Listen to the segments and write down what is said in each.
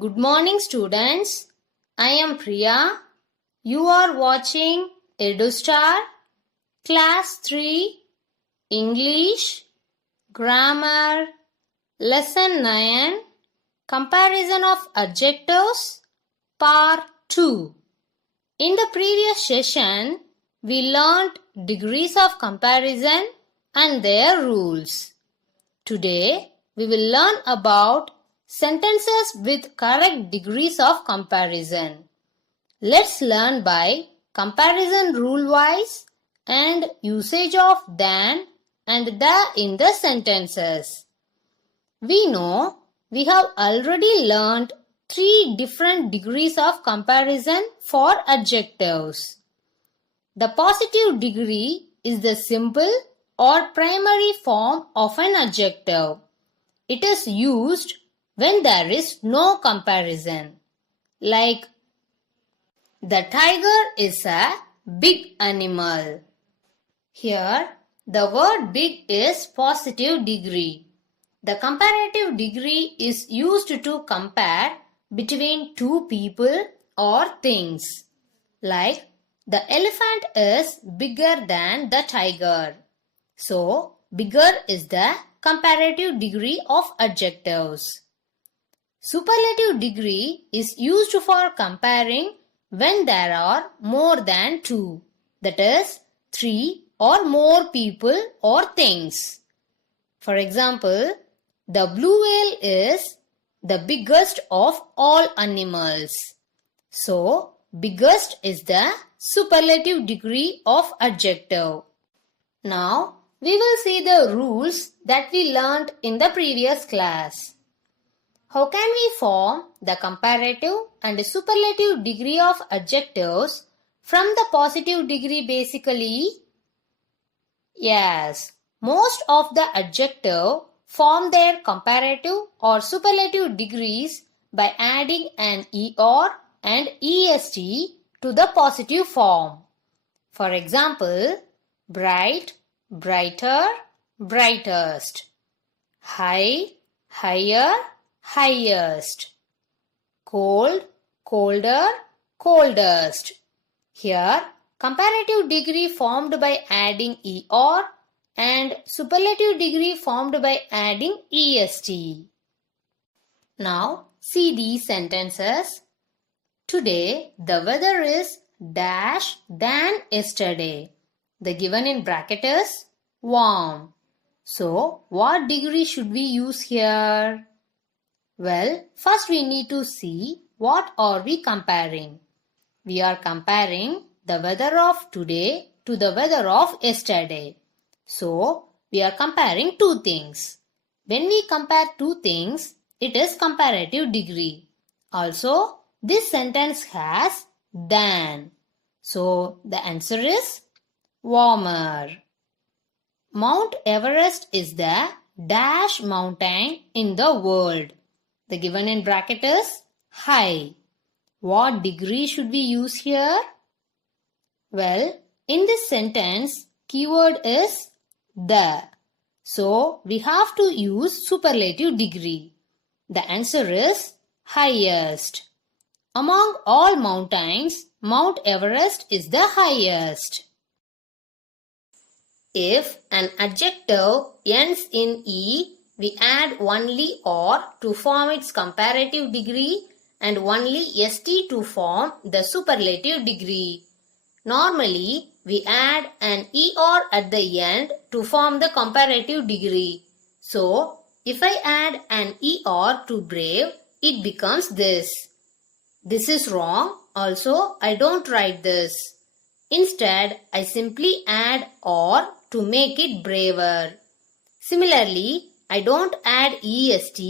Good morning, students. I am Priya. You are watching EduStar, Class 3, English, Grammar, Lesson 9, Comparison of Adjectives, Part 2. In the previous session, we learnt degrees of comparison and their rules. Today, we will learn about sentences with correct degrees of comparison. Let's learn by comparison rule-wise and usage of than and the in the sentences. We know we have already learned 3 different degrees of comparison for adjectives. The positive degree is the simple or primary form of an adjective. It is used when there is no comparison. Like, the tiger is a big animal. Here, the word big is positive degree. The comparative degree is used to compare between two people or things. Like, the elephant is bigger than the tiger. So, bigger is the comparative degree of adjectives. Superlative degree is used for comparing when there are more than 2, that is, 3 or more people or things. For example, the blue whale is the biggest of all animals. So, biggest is the superlative degree of adjective. Now, we will see the rules that we learnt in the previous class. How can we form the comparative and superlative degree of adjectives from the positive degree basically? Yes, most of the adjective form their comparative or superlative degrees by adding an er and est to the positive form. For example, bright, brighter, brightest. High, higher, highest. Cold, colder, coldest. Here, comparative degree formed by adding er and superlative degree formed by adding est. Now, see these sentences. Today, the weather is dash than yesterday. The given in bracket is warm. So, what degree should we use here? Well, first we need to see what are we comparing. We are comparing the weather of today to the weather of yesterday. So, we are comparing 2 things. When we compare 2 things, it is comparative degree. Also, this sentence has than. So, the answer is warmer. Mount Everest is the dash mountain in the world. The given in bracket is high. What degree should we use here? Well, in this sentence, keyword is the. So, we have to use superlative degree. The answer is highest. Among all mountains, Mount Everest is the highest. If an adjective ends in E, we add only or to form its comparative degree and only st to form the superlative degree. Normally, we add an er at the end to form the comparative degree. So, if I add an er to brave, it becomes this. This is wrong. Also, I don't write this. Instead, I simply add or to make it braver. Similarly, I don't add est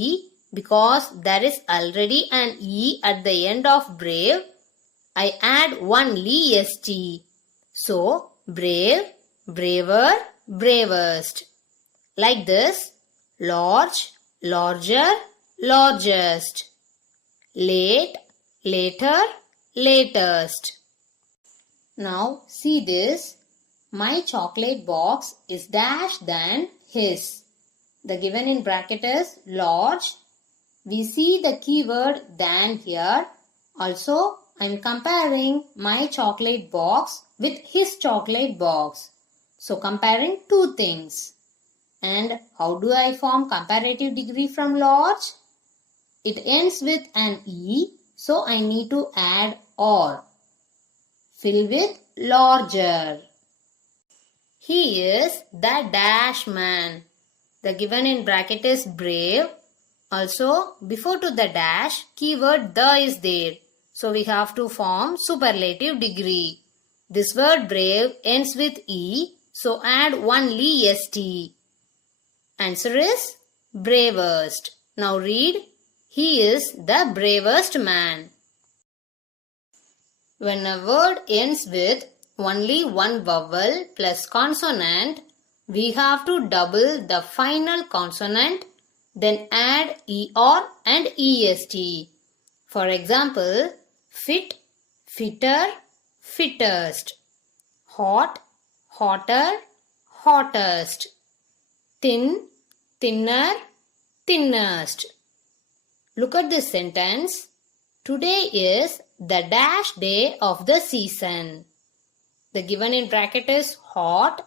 because there is already an e at the end of brave. I add only st. So, brave, braver, bravest. Like this, large, larger, largest. Late, later, latest. Now, see this. My chocolate box is dash than his. The given in bracket is large, we see the keyword than here. Also, I am comparing my chocolate box with his chocolate box. So, comparing two things. And how do I form comparative degree from large? It ends with an E, so I need to add or. Fill with larger. He is the dash man. The given in bracket is brave. Also, before to the dash, keyword the is there. So we have to form superlative degree. This word brave ends with E, so add only st. Answer is bravest. Now read, he is the bravest man. When a word ends with only one vowel plus consonant, we have to double the final consonant, then add er and est. For example, fit, fitter, fittest. Hot, hotter, hottest. Thin, thinner, thinnest. Look at this sentence. Today is the dash day of the season. The given in bracket is hot.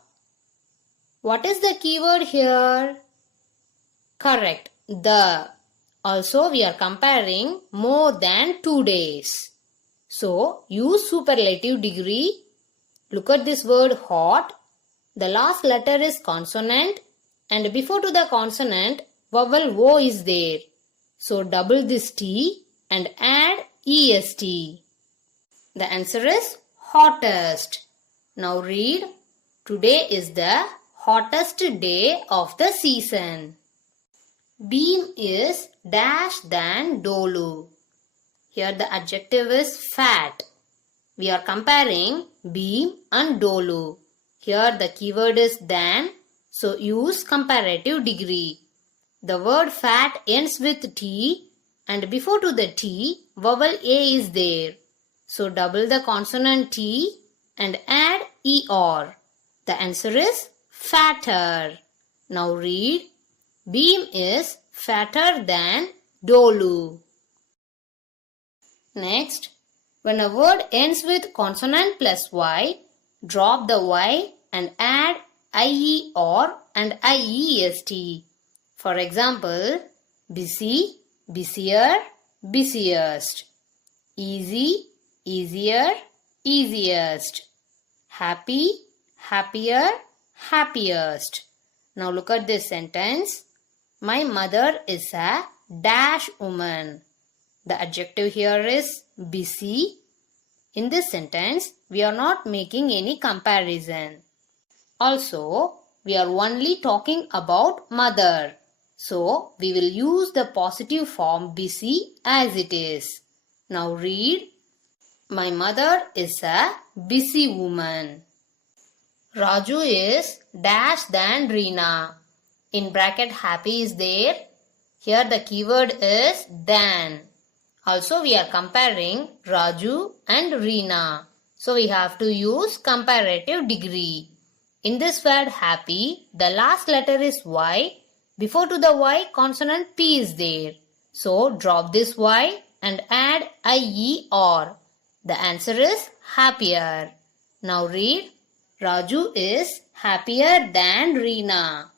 What is the keyword here? Correct, the. Also, we are comparing more than 2 days. So, use superlative degree. Look at this word hot. The last letter is consonant and before to the consonant, vowel O is there. So, double this T and add est. The answer is hottest. Now read, today is the hottest day of the season. Beam is dash than Dolu. Here the adjective is fat. We are comparing beam and Dolu. Here the keyword is than, so use comparative degree. The word fat ends with T and before to the T, vowel A is there. So double the consonant T and add ER. The answer is fatter. Now read, beam is fatter than Dolu. Next, when a word ends with consonant plus Y, drop the Y and add IER and IEST. For example, busy, busier, busiest. Easy, easier, easiest. Happy, happier, happiest. Now look at this sentence. My mother is a dash woman. The adjective here is busy. In this sentence, we are not making any comparison. Also, we are only talking about mother. So, we will use the positive form busy as it is. Now read, my mother is a busy woman. Raju is dash than Reena. In bracket happy is there. Here the keyword is than. Also we are comparing Raju and Reena. So we have to use comparative degree. In this word happy, the last letter is Y. Before to the Y, consonant P is there. So drop this Y and add IER. The answer is happier. Now read, Raju is happier than Reena.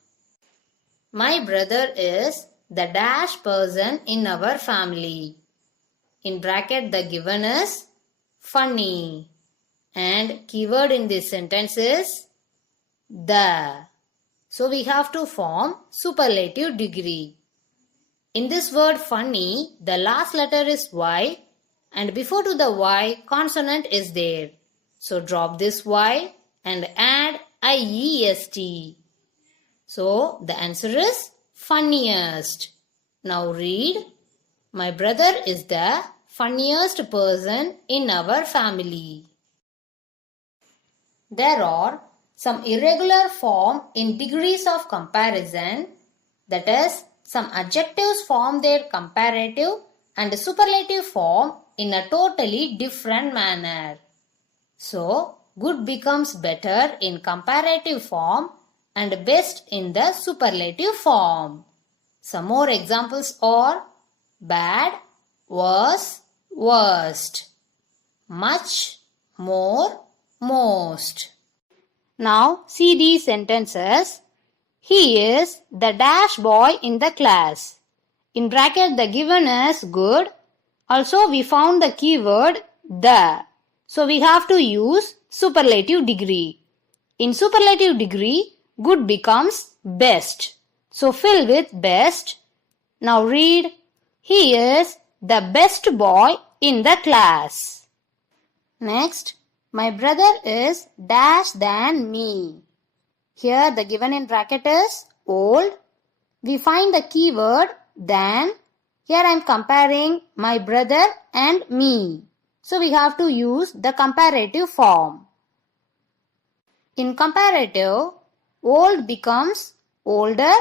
My brother is the dash person in our family. In bracket the given is funny. And keyword in this sentence is the. So we have to form superlative degree. In this word funny, the last letter is Y and before to the Y, consonant is there. So drop this Y and add IEST. So the answer is funniest. Now read, my brother is the funniest person in our family. There are some irregular form in degrees of comparison. That is, some adjectives form their comparative and superlative form in a totally different manner. So, good becomes better in comparative form and best in the superlative form. Some more examples are bad, worse, worst, much, more, most. Now see these sentences. He is the dash boy in the class. In bracket the given is good. Also we found the keyword the. So we have to use superlative degree. In superlative degree, good becomes best. So fill with best. Now read. He is the best boy in the class. Next, my brother is dash than me. Here the given in bracket is old. We find the keyword than. Here I am comparing my brother and me. So we have to use the comparative form. In comparative, old becomes older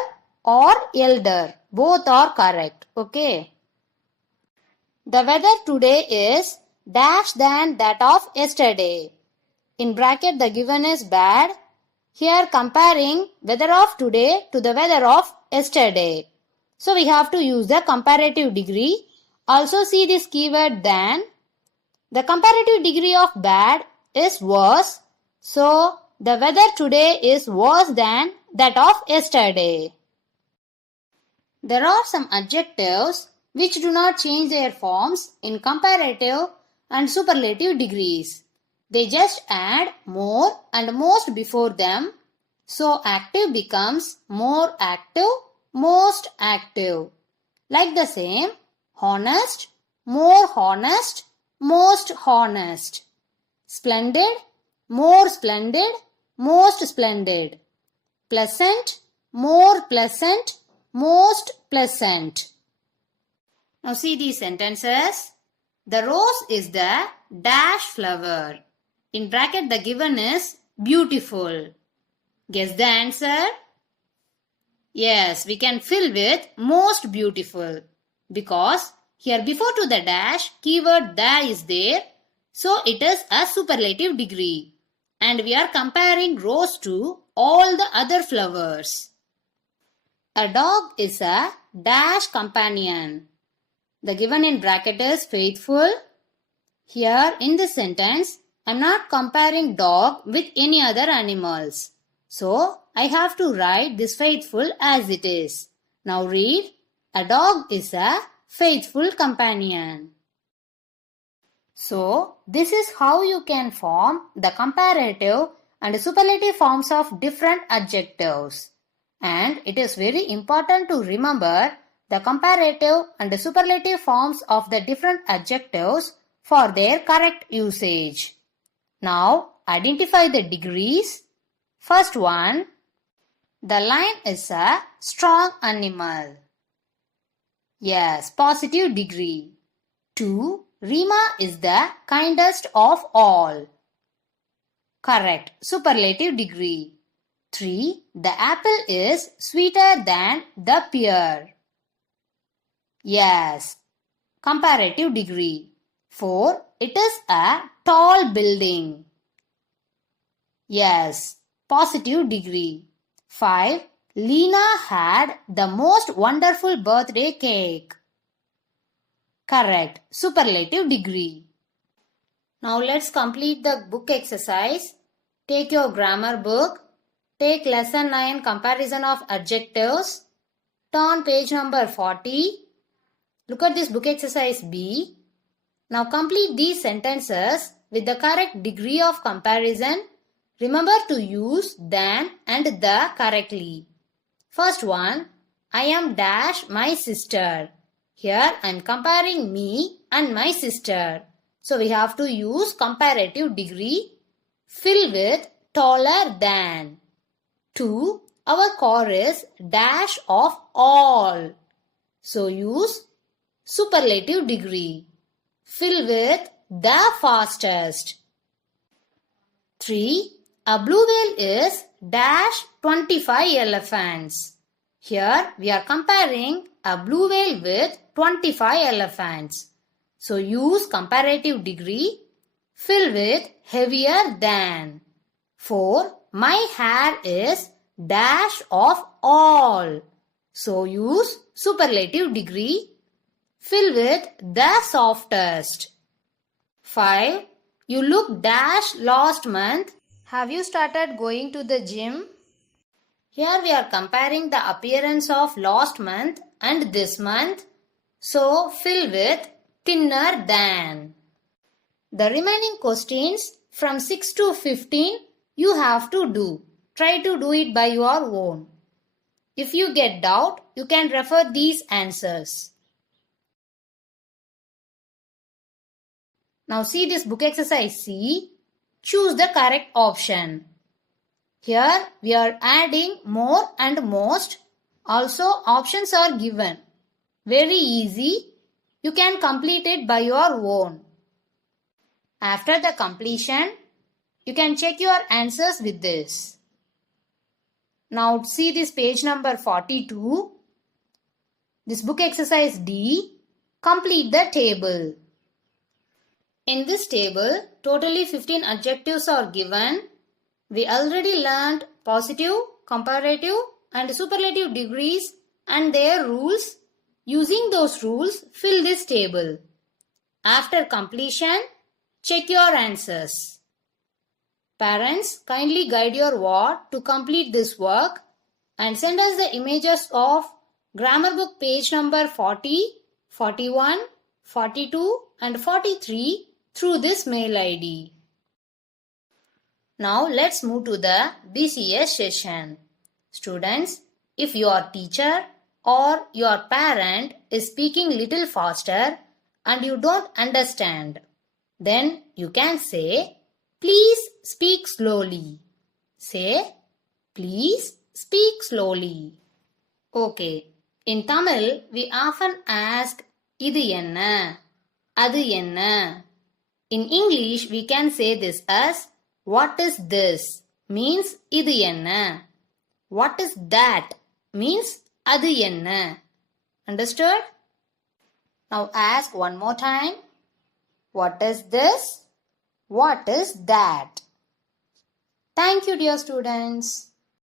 or elder. Both are correct. Okay. The weather today is dash than that of yesterday. In bracket the given is bad. Here comparing weather of today to the weather of yesterday. So we have to use the comparative degree. Also see this keyword than. The comparative degree of bad is worse. So the weather today is worse than that of yesterday. There are some adjectives which do not change their forms in comparative and superlative degrees. They just add more and most before them. So active becomes more active, most active. Like the same, honest, more honest, most honest. Splendid, more splendid, most splendid. Pleasant, more pleasant, most pleasant. Now see these sentences. The rose is the dash flower. In bracket the given is beautiful. Guess the answer? Yes, we can fill with most beautiful. Because here before to the dash, keyword the is there. So it is a superlative degree. And we are comparing rose to all the other flowers. A dog is a dash companion. The given in bracket is faithful. Here in this sentence, I am not comparing dog with any other animals. So I have to write this faithful as it is. Now read. A dog is a faithful companion. So this is how you can form the comparative and superlative forms of different adjectives. And it is very important to remember the comparative and superlative forms of the different adjectives for their correct usage. Now identify the degrees. First one, the lion is a strong animal. Yes, positive degree. 2. Rima is the kindest of all. Correct, superlative degree. 3. The apple is sweeter than the pear. Yes, comparative degree. 4. It is a tall building. Yes, positive degree. 5. Lena had the most wonderful birthday cake. Correct, superlative degree. Now let's complete the book exercise. Take your grammar book. Take lesson 9 comparison of adjectives. Turn page number 40. Look at this book exercise B. Now complete these sentences with the correct degree of comparison. Remember to use than and the correctly. First one, I am dash my sister. Here I am comparing me and my sister. So we have to use comparative degree. Fill with taller than. 2. Our car is dash of all. So use superlative degree. Fill with the fastest. 3. A blue whale is dash 25 elephants. Here we are comparing a blue whale with 25 elephants. So use comparative degree. Fill with heavier than. 4. My hair is dash of all. So use superlative degree. fill with the softest. 5. You look dash last month. Have you started going to the gym? Here we are comparing the appearance of last month and this month. So fill with thinner than. The remaining questions from 6 to 15 you have to do. Try to do it by your own. If you get doubt, you can refer these answers. Now see this book exercise C. Choose the correct option. Here we are adding more and most. Also options are given. Very easy. You can complete it by your own. After the completion, you can check your answers with this. Now see this page number 42. This book exercise D. Complete the table. In this table, totally 15 adjectives are given. We already learned positive, comparative and superlative degrees and their rules. Using those rules, fill this table. After completion, check your answers. Parents, kindly guide your ward to complete this work and send us the images of grammar book page number 40, 41, 42 and 43 through this mail ID. Now let's move to the BCS session. Students, if your teacher or your parent is speaking little faster and you don't understand, then you can say, please speak slowly. Say, please speak slowly. Okay, in Tamil we often ask, idu enna? Adu enna? In English we can say this as, what is this? Means idu enna? What is that? Means adu enna? Understood? Now ask one more time. What is this? What is that? Thank you, dear students.